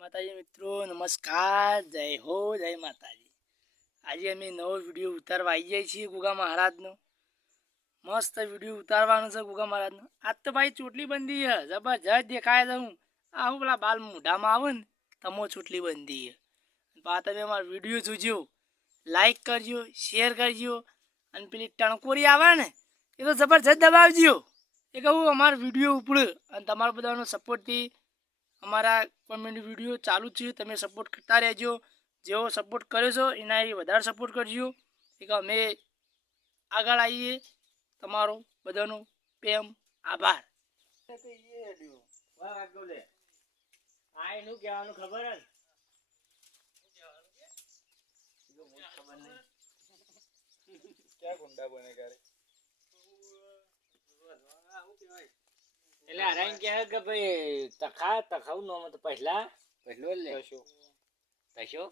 માતાજી મિત્રો નમસ્કાર, જય હો, જય માતાજી। આજે અમે નવો વિડીયો ઉતારવા આવી જાય છીએ ગુગા મહારાજનો। મસ્ત વિડીયો ઉતારવાનો છે ગુગા મહારાજનો। આજ તો ભાઈ ચોટલી બંધી છે, જબરજસ્ત દેખાય છે। હું આવું પેલા બાલ મોઢામાં આવે ને તમો ચોટલી બંધી છે। બા તમે અમારો વિડીયો જોજો, લાઈક કરજો, શેર કરજો, અને પેલી ટણકોરી આવે ને એ તો જબરજસ્ત દબાવજો। એ કહું અમારો વિડીયો ઉપડે અને તમારા બધાનો સપોર્ટથી અમારા કોમેડી વિડીયો ચાલુ છે। તમે સપોર્ટ કરતા રહેજો। જેવો સપોર્ટ કર્યો છો એના વધારે સપોર્ટ કરજો। એક અમે આગળ આવીએ। તમારો બધાનો પ્રેમ આભાર। એટલે હરાઈ કહે કે ભાઈ તખાવું નો તો પહેલો લે તશો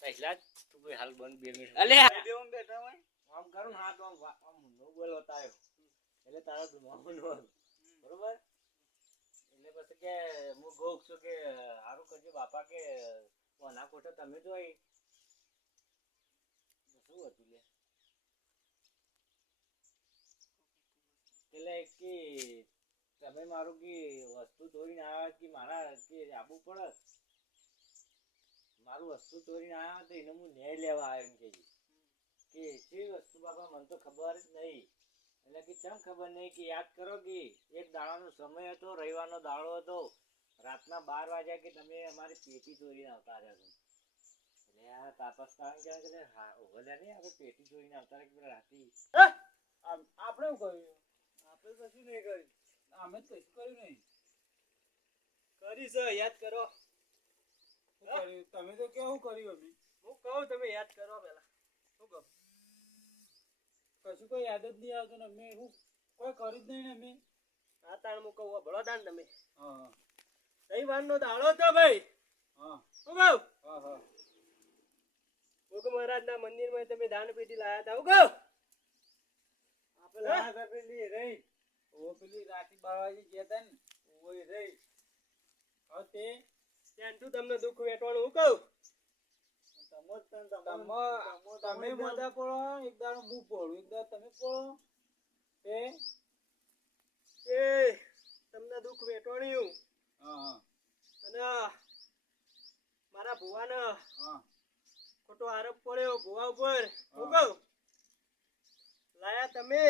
પહેલા તું ભાઈ હાલ બંધ 2 મિનિટ અલે બેમ બેઠા હોય આમ કરું હાથ આમ નો બોલ બતાયો એટલે તારો દુમાવો નો બરોબર। એટલે પછી કે હું ગોખ છું કે હારું કરજો બાપા કે કોના કોઠે તમે જોઈ શું હતું લે એટલે કે તમે મારું કે વસ્તુ ચોરીને આવ્યા કે મારા કે આબુ પડે મારું વસ્તુ ચોરીને આવ્યા તો એને હું ન્યાય લેવા આવ્યો એમ કે જે વસ્તુ બાપા મને તો ખબર જ નહીં। એટલે કે કેમ ખબર નહીં કે યાદ કરો કે એક દાડાનો સમય હતો, રવિવારનો દાડો હતો, રાતના 12 વાગ્યા કે તમે અમારી પેટી ચોરીને આવતા રહ્યા છો। એટલે આ તાપસ કારણ કે હા ઓલે નહીં આપણે પેટી ચોરીને આવતા રહ્યા કે રાતી આપણે શું કર્યું? આપણે કશું નહીં કર્યું, અમે જ કશું કર્યું નહીં। કરી છે યાદ કરો શું કર્યું? તમે તો કેવું કર્યું? અમે હું કહું તમે યાદ કરો પેલા શું કહું? કશું કોઈ યાદ જ નહીં આવતું ને અમે હું કોઈ કર્યું જ નહીં ને અમે આ તાણ હું કહું ભળો તાણ તમે હા રવિવારનો દાડો હતો ભાઈ હા શું કહું હા હા ભોગ મહારાજના મંદિરમાં તમે દાન પેટી લાયા હતા હું કહું આપણે લાયા હતા પેલી રહી ઓ પેલી રાતી 12 વાગે ગયા હતા ને ઓય રહી હવે તે ત્યાંથી તમને દુઃખ વેઠવાનું હું કહું તમે બધા પડો એક દાડો હું પડું એક દાડો તમે પડો એ તમને દુઃખ વેઠવાનું હા અને મારા ભુવાને હા ખોટો આરોપ પડ્યો ભુવા ઉપર હું કહું લાયા તમે